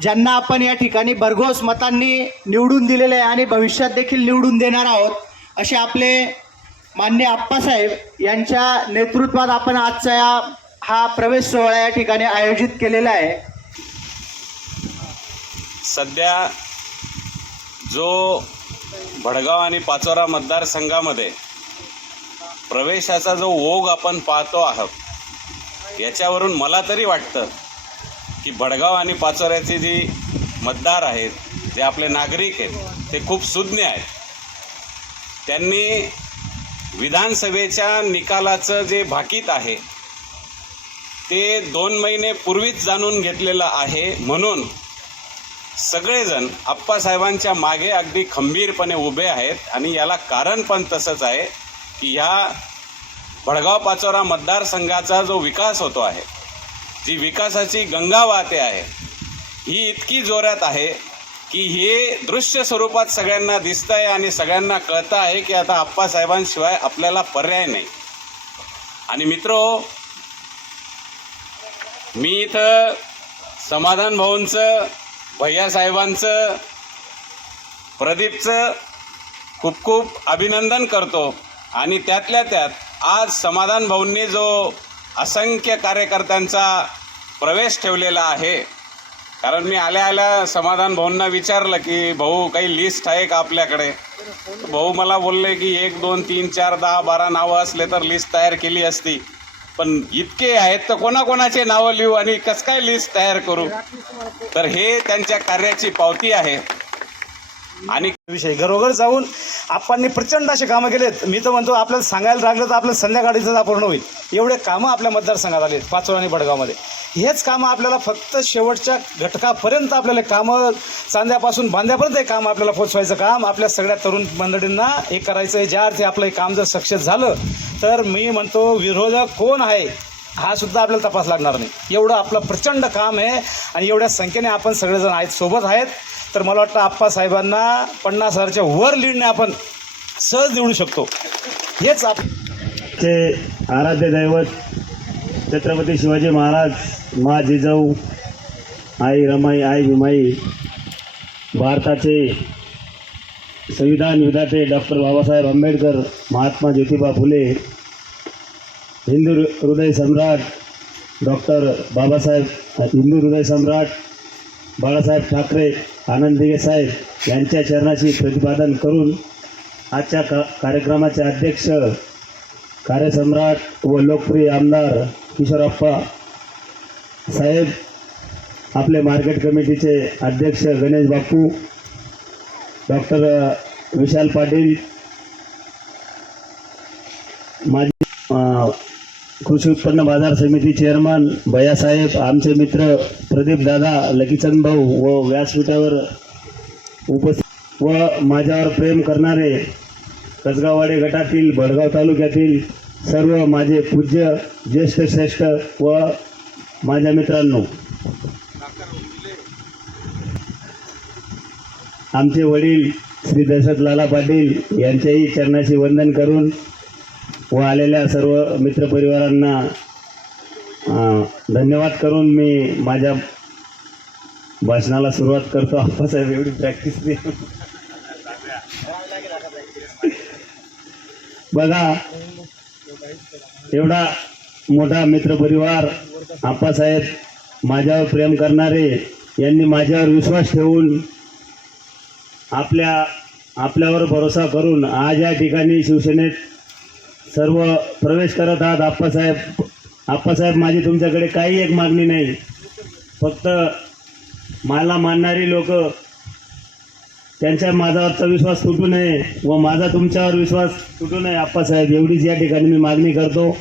ज्यांना आपण या ठिकाणी भरघोस मतांनी निवडून दिलेले आहे आणि भविष्यात देखील निवडून देणार आहोत असे आपले मान्य आप्पासाहेब यांच्या नेतृत्वात आपण आजचा या हा प्रवेश सोहळा या ठिकाणी आयोजित केलेला आहे. सध्या जो भडगाव आणि पाचोरा मतदारसंघामध्ये प्रवेशाचा जो ओघ आपण पाहतो आहोत याच्यावरून मला तरी वाटतं की भडगाव आणि पाचोऱ्याचे जी मतदार आहेत जे आपले नागरिक आहेत ते खूप सुज्ञ आहेत. त्यांनी विधानसभेच्या निकालाचं जे भाकीत आहे ते दोन महिने पूर्वीच जाणून घेतलेलं आहे. म्हणून सगळेजण आप्पासाहेबांच्या मागे अगदी खंबीरपणे उभे आहेत आणि याला कारण पण तसंच आहे की ह्या भडगाव पाचोरा मतदारसंघाचा जो विकास होतो आहे जी विकासाची गंगा वाहते आहे ही इतकी जोरात आहे की हे दृश्य स्वरूपात सगळ्यांना दिसतं आहे आणि सगळ्यांना कळतं आहे की आता आप्पासाहेबांशिवाय आपल्याला पर्याय नाही. आणि मित्र मी इथं समाधान भाऊंचं भैयासाहेबांचं प्रदीपचं खूप खूप अभिनंदन करतो. आणि त्यातल्या त्यात आज समाधान भाऊंनी जो असंख्य कार्यकर्त्यांचा प्रवेश ठेवलेला आहे. कारण मी आल्या आल्या समाधान भाऊंना विचारलं की भाऊ काही लिस्ट आहे का आपल्याकडे? भाऊ मला बोलले की एक दोन तीन चार दहा बारा नावं असले तर लिस्ट तयार केली असती. पण इतके आहेत तर कोणाकोणाचे नावं लिहू आणि कसं काय लिस्ट तयार करू? तर हे त्यांच्या कार्याची पावती आहे. आणि विषय घरोघर जाऊन आपणनी प्रचंड असे कामं केलेत. मी तर म्हणतो आपल्याला सांगायला लागलं तर आपलं संध्याकाळीच अपूर्ण होईल. एवढे कामं आपल्या मतदारसंघात आले पाचोळा आणि बडगावमध्ये. हेच कामं आपल्याला फक्त शेवटच्या घटकापर्यंत आपल्याला कामं चांद्यापासून बांध्यापर्यंत हे काम आपल्याला पोचवायचं काम आपल्या सगळ्या तरुण मंडळींना हे करायचं आहे ज्या अर्थी आपलं हे काम जर सक्सेस झालं तर मी म्हणतो विरोधक कोण आहे हा सुद्धा आपल्याला तपास लागणार नाही. एवढं आपलं प्रचंड काम आहे आणि एवढ्या संख्येने आपण सगळेजण आहेत सोबत आहेत. तर मला वाटतं आप्पासाहेबांना पन्नास हजारच्या वर लिडने आपण सहज निवडू शकतो. हेच आप ते आराध्य दैवत छत्रपती शिवाजी महाराज मा जिजाऊ आई रमाई आई भीमाई भारताचे संविधान विधाते डॉक्टर बाबासाहेब आंबेडकर महात्मा ज्योतिबा फुले हिंदू हृदय सम्राट डॉक्टर बाबासाहेब हिंदू हृदय सम्राट बाळासाहेब ठाकरे आनंद दिगे साहेब यांच्या चरणाशी प्रतिपादन करून आजच्या का कार्यक्रमाचे अध्यक्ष कार्यसम्राट व लोकप्रिय आमदार किशोरप्पा साहेब आपले मार्केट कमिटीचे अध्यक्ष गणेश बापू डॉक्टर विशाल पाटील माजी कृषी उत्पन्न बाजार समिती चेअरमन भैयासाहेब आमचे मित्र प्रदीप दादा लकीचंद भाऊ व व्यासपीठावर उपस्थित व माझ्यावर प्रेम करणारे कसगाववाडे गटातील भडगाव तालुक्यातील सर्व माझे पूज्य ज्येष्ठ श्रेष्ठ व माझ्या मित्रांनो. आमचे वडील श्री दशरथ लाला पाटील यांच्याही चरणाशी वंदन करून व आलेल्या सर्व मित्रपरिवारांना धन्यवाद करून मी माझ्या भाषणाला सुरुवात करतो. आप्पासाहेब एवढी प्रॅक्टिस बघा एवढा मोठा मित्रपरिवार आप्पासाहेब माझ्यावर प्रेम करणारे यांनी माझ्यावर विश्वास ठेवून आपल्या आपल्यावर भरोसा करून आज या ठिकाणी शिवसेनेत सर्व प्रवेश करत आहात आप्पासाहेब. आप्पासाहेब माझी तुमच्याकडे काही एक मागणी नाही. फक्त मला मानणारी लोक त्यांच्या माझ्यावरचा विश्वास तुटू नये व माझा तुमच्यावर विश्वास तुटू नये आप्पासाहेब. एवढीच या ठिकाणी मी मागणी करतो.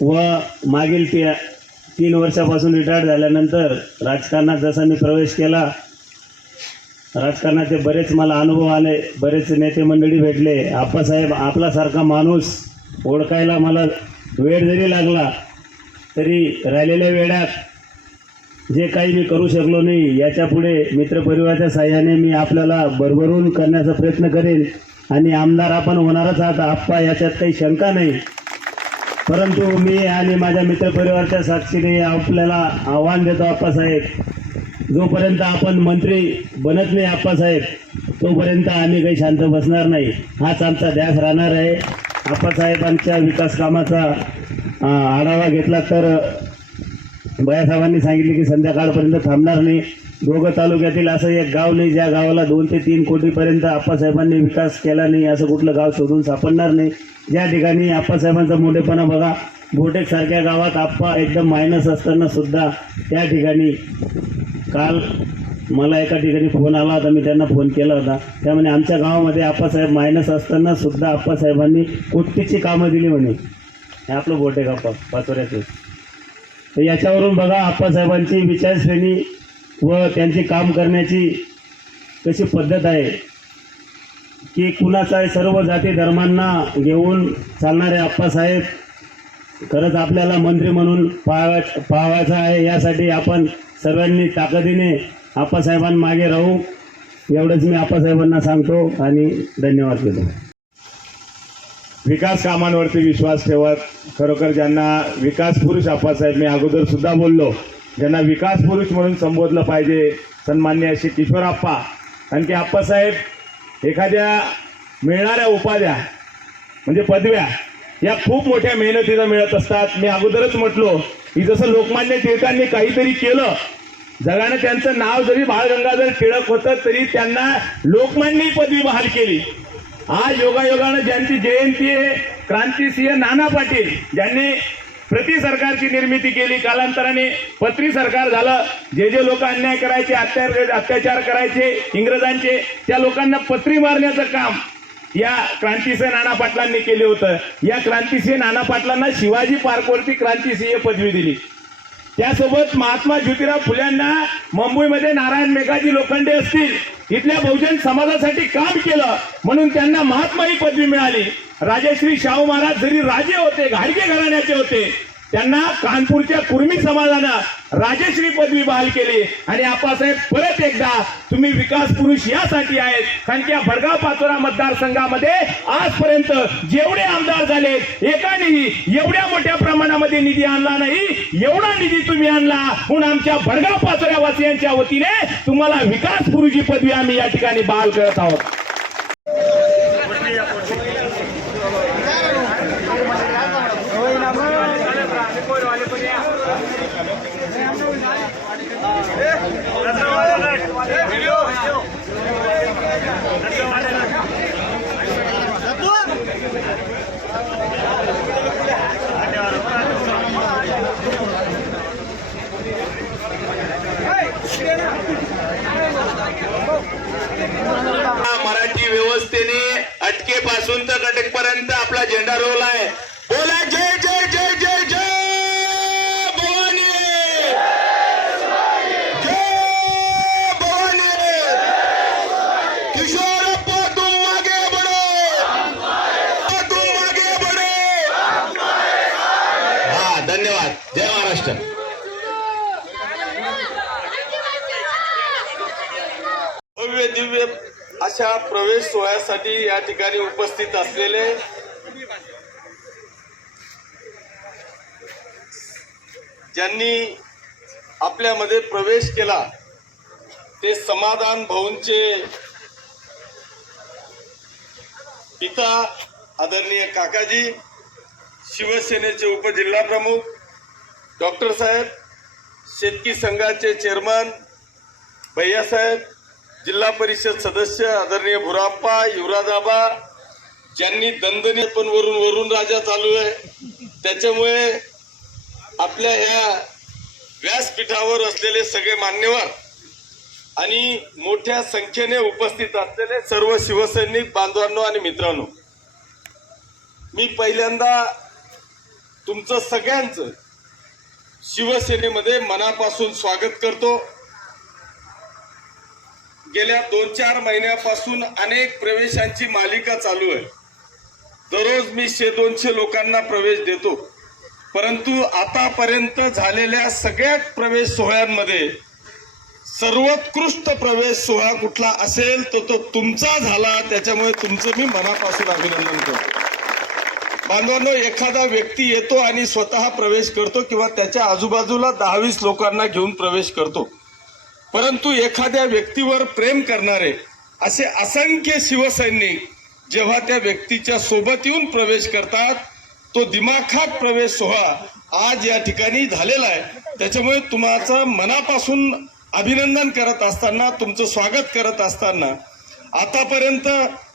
व मागील ती तीन वर्षापासून रिटायर्ड झाल्यानंतर राजकारणात जसा मी प्रवेश केला राजकारणाचे बरेच मला अनुभव आले बरेच नेते मंडळी भेटले. आप्पासाहेब आपलासारखा माणूस ओळखायला मला वेळ जरी लागला तरी राहिलेल्या वेळात जे काही मी करू शकलो नाही याच्यापुढे मित्रपरिवाराच्या साह्याने मी आपल्याला भरभरून करण्याचा प्रयत्न करेन आणि आमदार आपण होणारच आहात आप्पा याच्यात काही शंका नाही. परंतु मी आणि माझ्या मित्रपरिवाराच्या साक्षीने आपल्याला आव्हान देतो आप्पासाहेब. जोपर्यंत आपण मंत्री बनत नाही आप्पासाहेब तोपर्यंत आम्ही काही शांत बसणार नाही. हाच आमचा ध्यास राहणार आहे. आप्पासाहेबांच्या विकास कामाचा आढावा घेतला तर भैयासाहेबांनी सांगितले की संध्याकाळपर्यंत थांबणार नाही. दोघं तालुक्यातील असं एक गाव नाही ज्या गावाला दोन ते तीन कोटीपर्यंत आप्पासाहेबांनी विकास केला नाही असं कुठलं गाव शोधून सापडणार नाही. ज्या ठिकाणी आप्पासाहेबांचा मोठेपणा बघा भोटेकसारख्या गावात आप्पा एकदम मायनस असताना सुद्धा त्या ठिकाणी काल मला एका ठिकाणी फोन आला होता मी त्यांना फोन केला होता. त्या म्हणे आमच्या गावामध्ये आप्पासाहेब मायनस असताना सुद्धा आप्पासाहेबांनी कोट्टीची कामं दिली म्हणे. हे आपलं भोटेक आप्पा पाचोऱ्याचं? तर याच्यावरून बघा आप्पासाहेबांची विचारश्रेणी व त्यांची काम करण्याची कशी पद्धत आहे. की कुणाचा सर्व जाती धर्मांना घेऊन चालणारे आप्पासाहेब खरंच आपल्याला मंत्री म्हणून पाहावा पाहावायचा आहे. यासाठी आपण सर्वांनी ताकदीने आप्पासाहेबांमागे राहू. एवढंच मी आप्पासाहेबांना सांगतो आणि धन्यवाद देतो. विकास कामांवरती विश्वास ठेवत खरोखर ज्यांना विकास पुरुष आप्पासाहेब मी अगोदर सुद्धा बोललो ज्यांना विकास पुरुष म्हणून संबोधलं पाहिजे सन्मान्य असे किशोरप्पा कारण की आप्पासाहेब एखाद्या मिळणाऱ्या उपाध्या म्हणजे पदव्या या खूप मोठ्या मेहनतीनं मिळत असतात. मी अगोदरच म्हटलो की जसं लोकमान्य टिळकांनी काहीतरी केलं जगानं त्यांचं नाव जरी बाळ गंगाधर टिळक होतं तरी त्यांना लोकमान्य पदवी बहाल केली. आज योगायोगानं ज्यांची जयंती आहे क्रांतिसिंह नाना पाटील ज्यांनी प्रति सरकारची निर्मिती केली कालांतराने पत्री सरकार झालं जे जे लोक अन्याय करायचे अत्याचार अत्याचार करायचे इंग्रजांचे त्या लोकांना पत्री मारण्याचं काम या क्रांतीसिंह नाना पाटलांनी केले होतं. या क्रांतीसिंह नाना पाटलांना शिवाजी पार्कवरती क्रांतिसिंह पदवी दिली. त्यासोबत महात्मा ज्योतिराव फुल्यांना मुंबईमध्ये नारायण मेघाजी लोखंडे असतील. इथल्या बहुजन समाजासाठी काम केलं. म्हणून त्यांना महात्मा ही पदवी मिळाली. राजश्री शाहू महाराज जरी राजे होते घाडगे घराण्याचे होते त्यांना कानपूरच्या कुर्मी समाजानं राजश्री पदवी बहाल केली. आणि आपासाहेब परत एकदा तुम्ही विकास पुरुष यासाठी आहेत. कारण की या भडगाव पाचोरा मतदारसंघामध्ये आजपर्यंत जेवढे आमदार झाले एकानेही एवढ्या मोठ्या प्रमाणामध्ये निधी आणला नाही. एवढा निधी तुम्ही आणला. म्हणून आमच्या भडगाव पाचोऱ्या वासियांच्या वतीने तुम्हाला विकास पुरुषी पदवी आम्ही या ठिकाणी बहाल करत आहोत. मराठी व्यवस्थेने अटकेपासून तर कटकपर्यंत आपला झेंडा रोवला आहे जय जय जय जय जय भवानी जय भवानी किशोरप्पा तुम मागे बढो तुम मागे बढो हा धन्यवाद जय महाराष्ट्र भव्य दिव्य अशा प्रवेश सोहळ्यासाठी या ठिकाणी उपस्थित असलेले ज्यांनी आपल्यामध्ये प्रवेश केला ते समाधान भाऊंचे पिता आदरणीय काकाजी शिवसेनेचे उपजिल्हा प्रमुख डॉक्टर साहेब शेतकी संघाचे चेअरमन भैयासाहेब जिल्हा परिषद सदस्य आदरणीय भुराप्पा युवराजाबा ज्यांनी दणदणी पण वरून वरून राजा चालू आहे त्याच्यामुळे आपल्या ह्या व्यासपीठावर असलेले सगळे मान्यवर आणि मोठ्या संख्येने उपस्थित असलेले सर्व शिवसैनिक बांधवांनो आणि मित्रांनो मी पहिल्यांदा तुमचं सगळ्यांचं शिवसेनेमध्ये मनापासून स्वागत करतो. गेल्या दोन चार महिन्यापासून अनेक प्रवेशांची मालिका चालू आहे. दररोज मी शे दोनशे लोकांना प्रवेश देतो. परंतु आतापर्यंत झालेल्या सगळ्या प्रवेश सोहळ्यांमध्ये सर्वोत्कृष्ट प्रवेश सोहळा कुठला असेल तो तो तुमचा झाला त्याच्यामुळे तुमचं मी मनापासून अभिनंदन करतो. बांधवांनो एखादा व्यक्ती येतो आणि स्वतः प्रवेश करतो किंवा त्याच्या आजूबाजूला दहावीस लोकांना घेऊन प्रवेश करतो. परंतु एखाद्या व्यक्तीवर प्रेम करणारे असे असंख्य शिवसैनिक जेव्हा त्या व्यक्तीच्या सोबत येऊन प्रवेश करतात तो दिमाखात प्रवेश सोहळा आज या ठिकाणी झालेला आहे. त्याच्यामुळे तुम्हाचं मनापासून अभिनंदन करत असताना तुमचं स्वागत करत असताना आतापर्यंत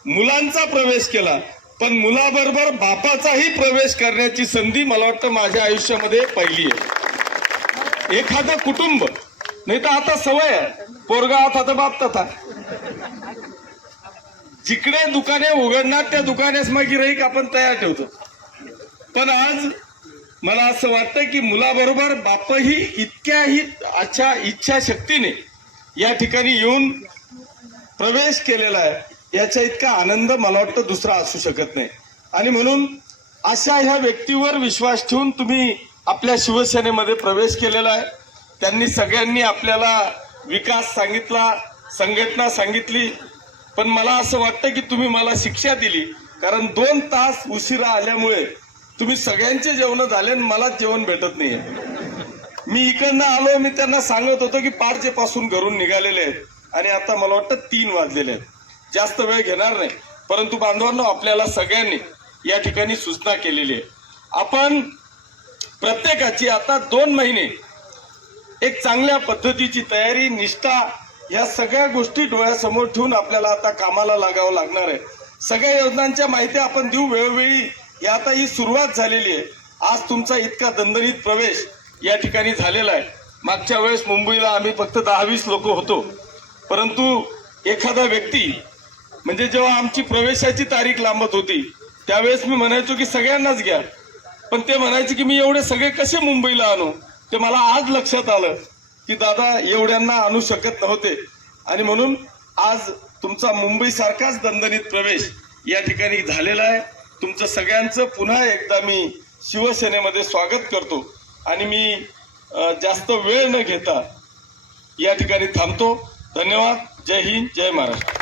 मुलांचा प्रवेश केला पण मुलाबरोबर बापाचाही प्रवेश करण्याची संधी मला वाटतं माझ्या आयुष्यामध्ये पहिली आहे. एखादं कुटुंब नाही तर आता सवय आहे. पोरगा आता तर बाप तथा जिकडे दुकाने उघडणार त्या दुकानेच मग गिराईक आपण तयार ठेवतो. पण आज मला असं वाटतं की मुलाबरोबर बापही इतक्याही अच्छा इच्छाशक्तीने या ठिकाणी येऊन प्रवेश केलेला आहे याचा इतका आनंद मला वाटतं दुसरा असू शकत नाही. आणि म्हणून अशा ह्या व्यक्तीवर विश्वास ठेवून तुम्ही आपल्या शिवसेनेमध्ये प्रवेश केलेला आहे. त्यांनी सगळ्यांनी आपल्याला विकास सांगितला संघटना सांगितली. पण मला असं वाटतं की तुम्ही मला शिक्षा दिली. कारण दोन तास उशिरा आल्यामुळे तुम्ही सगळ्यांचे जेवण झाले आणि मलाच जेवण भेटत नाही मी इकडनं आलो मी त्यांना सांगत होतो की पारचे पासून घरून निघालेले आहेत आणि आता मला वाटतं तीन वाजलेले आहेत. जास्त वेळ घेणार नाही. परंतु बांधवांना आपल्याला सगळ्यांनी या ठिकाणी सूचना केलेली आहे. आपण प्रत्येकाची आता दोन महिने एक चांगल्या पद्धतीची तयारी निष्ठा या सगळ्या गोष्टी डोळ्यासमोर ठेवून आपल्याला आता कामाला लागावं लागणार आहे. सगळ्या योजनांच्या माहिती आपण देऊ वेळोवेळी. या आता ही सुरुवात झालेली आहे. आज तुमचा इतका दणदणीत प्रवेश या ठिकाणी झालेला आहे. मागच्या वेळेस मुंबईला आम्ही फक्त दहावीस लोक होतो. परंतु एखादा व्यक्ती म्हणजे जेव्हा आमची प्रवेशाची तारीख लांबत होती त्यावेळेस मी म्हणायचो की सगळ्यांनाच घ्या. पण ते म्हणायचे की मी एवढे सगळे कसे मुंबईला आणू? ते मला आज लक्षात आलं की दादा एवढ्यांना आणू शकत नव्हते. आणि म्हणून आज तुमचा मुंबई सारखाच दणदणीत प्रवेश या ठिकाणी झालेला आहे. तुमचं सगळ्यांचं पुन्हा एकदा मी शिवसेनेमध्ये स्वागत करतो. आणि मी जास्त वेळ न घेता या ठिकाणी थांबतो. धन्यवाद. जय हिंद. जय महाराष्ट्र.